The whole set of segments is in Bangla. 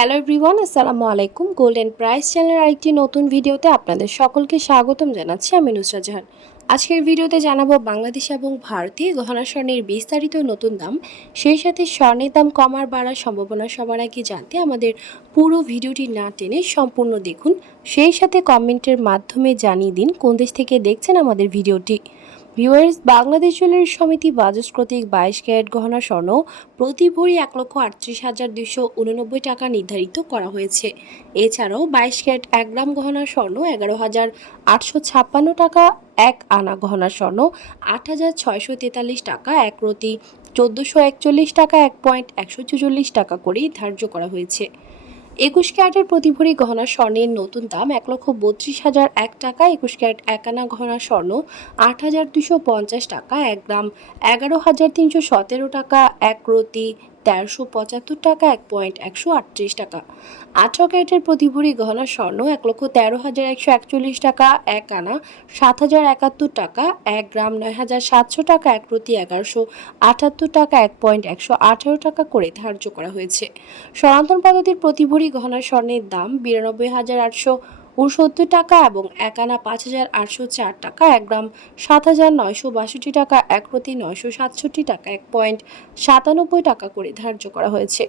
হ্যালো এভরিওয়ান আসসালামু আলাইকুম গোল্ডেন প্রাইস চ্যানেলের আরেকটি নতুন ভিডিওতে আপনাদের সকলকে স্বাগতম জানাচ্ছি আমি নুসরাত জাহান। আজকের ভিডিওতে জানাব বাংলাদেশ এবং ভারতে গহনা স্বর্ণের বিস্তারিত নতুন দাম, সেই সাথে স্বর্ণের দাম কমার, বাড়ার সম্ভাবনা সবার আগে জানতে আমাদের পুরো ভিডিওটি না টেনে সম্পূর্ণ দেখুন, সেই সাথে কমেন্টের মাধ্যমে জানিয়ে দিন কোন দেশ থেকে দেখছেন আমাদের ভিডিওটি। ভিউয়ার্স, বাংলাদেশ জুয়েলারি সমিতি বাজাজ কর্তৃক বাইশ ক্যারেট গহনা স্বর্ণ প্রতি ভরি এক লক্ষ আটত্রিশ হাজার দুশো উননব্বই টাকা নির্ধারিত করা হয়েছে। এছাড়াও বাইশ ক্যারেট এক গ্রাম গহনা স্বর্ণ এগারো হাজার আটশো ছাপ্পান্ন টাকা, এক আনা গহনা স্বর্ণ আট হাজার ছয়শো তেতাল্লিশ টাকা, এক রতি চোদ্দোশো একচল্লিশ টাকা, এক পয়েন্ট একশো চুচল্লিশ টাকা করে ধার্য করা হয়েছে। একুশ ক্যারেটের প্রতি ভরি গহনা স্বর্ণের নতুন দাম এক লক্ষ বত্রিশ হাজার এক টাকা, একুশ ক্যারেট একানা গহনা স্বর্ণ আট হাজার দুশো পঞ্চাশ টাকা, এক গ্রাম এগারো হাজার তিনশো সতেরো টাকা, এক রতি তেরোশো পঁচাত্তর টাকা, এক পয়েন্ট একশো আটত্রিশ টাকা। আঠারো ক্যারেটের প্রতি ভরি গহনা স্বর্ণ, এক লক্ষ তেরো হাজার একশো একচল্লিশ টাকা এক আনা সাত হাজার একাত্তর টাকা, এক গ্রাম নয় হাজার সাতশো টাকা, এক প্রতি এগারোশো আটাত্তর টাকা, এক পয়েন্ট একশো আঠারো টাকা করে ধার্য করা হয়েছে। সনাতন পদ্ধতির প্রতি ভরি গহনা স্বর্ণের দাম বিরানব্বই হাজার আটশো উনসত্তর টাকা এবং এক আনা পাঁচ হাজার আটশো চার টাকা, এক গ্রাম সাত হাজার নয়শো বাষট্টি টাকা, এক প্রতি নয়শো সাতষট্টি টাকা, এক পয়েন্ট সাতানব্বই টাকা করে ধার্য করা হয়েছে।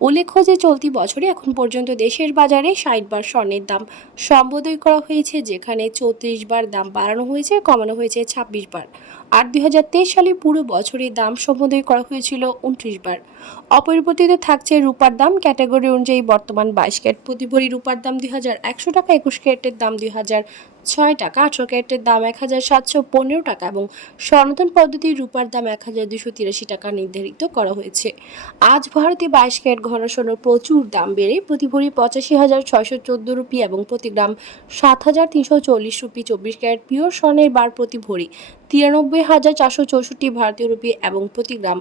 উল্লেখ্য যে চলতি বছরে এখন পর্যন্ত দেশের বাজারে ষাট বার স্বর্ণের দাম সম্বোধন করা হয়েছে, যেখানে চৌত্রিশ বার দাম বাড়ানো হয়েছে, কমানো হয়েছে ছাব্বিশ বার। আর দুই হাজার তেইশ সালে পুরো বছরে দাম সম্বোধন করা হয়েছিল উনত্রিশ বার। অপরিবর্তিত থাকছে রূপার দাম। ক্যাটাগরি অনুযায়ী বর্তমান বাইশ ক্যারেট প্রতি ভরি রূপার দাম দুই হাজার একশো টাকা, একুশ ক্যারেটের দাম দুই হাজার ছয় টাকা, আঠারো ক্যারেটের দাম এক হাজার সাতশো পনেরো টাকা এবং সনাতন পদ্ধতির রূপার দাম এক হাজার দুশো তিরাশি টাকা নির্ধারিত করা হয়েছে। আজ ভারতে বাইশ ক্যারেট ঘন সোনার প্রচুর দাম বেড়ে প্রতি ভরি পঁচাশি হাজার ছয়শো চোদ্দ রুপি এবং প্রতি গ্রাম সাত হাজার তিনশো চল্লিশ রুপি চব্বিশ ক্যারেট পিওর স্বর্ণের বার প্রতি ভরি তিরানব্বই হাজার চারশো চৌষট্টি ভারতীয় রুপি এবং প্রতি গ্রাম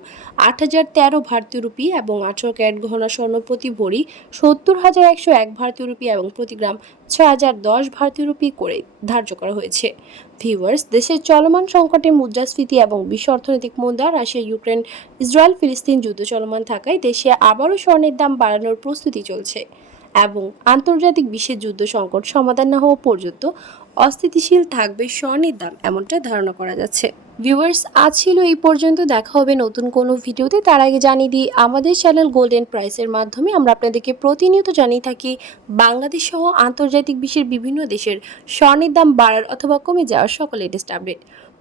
আট হাজার তেরো ভারতীয় রুপি এবং আঠারো ক্যারেট গহনা স্বর্ণ প্রতি ভরি সত্তর হাজার একশো এক ভারতীয় রুপি এবং প্রতি গ্রাম ছয় হাজার দশ ভারতীয় রুপি করে ধার্য করা হয়েছে। ভিউয়ার্স, দেশের চলমান সংকটে মুদ্রাস্ফীতি এবং বিশ্ব অর্থনৈতিক মন্দা রাশিয়া, ইউক্রেন, ইসরায়েল, ফিলিস্তিন যুদ্ধ চলমান থাকায় দেশে আবারও স্বর্ণের দাম বাড়ানোর প্রস্তুতি চলছে। এবং আন্তর্জাতিক বিশ্বের যুদ্ধ সংকট সমাধান না হওয়া পর্যন্ত অস্থিতিশীল থাকবে স্বর্ণের দাম এমনটা ধারণা করা যাচ্ছে। ভিউয়ার্স আজ ছিল এই পর্যন্ত। দেখা হবে নতুন কোনো ভিডিওতে। তার আগে জানিয়ে দিই, আমাদের চ্যানেল গোল্ডেন প্রাইসের মাধ্যমে আমরা আপনাদেরকে প্রতিনিয়ত জানিয়ে থাকি, বাংলাদেশ সহ আন্তর্জাতিক বিশ্বের বিভিন্ন দেশের স্বর্ণের দাম বাড়ার অথবা কমে যাওয়ার সকল লেটেস্ট আপডেট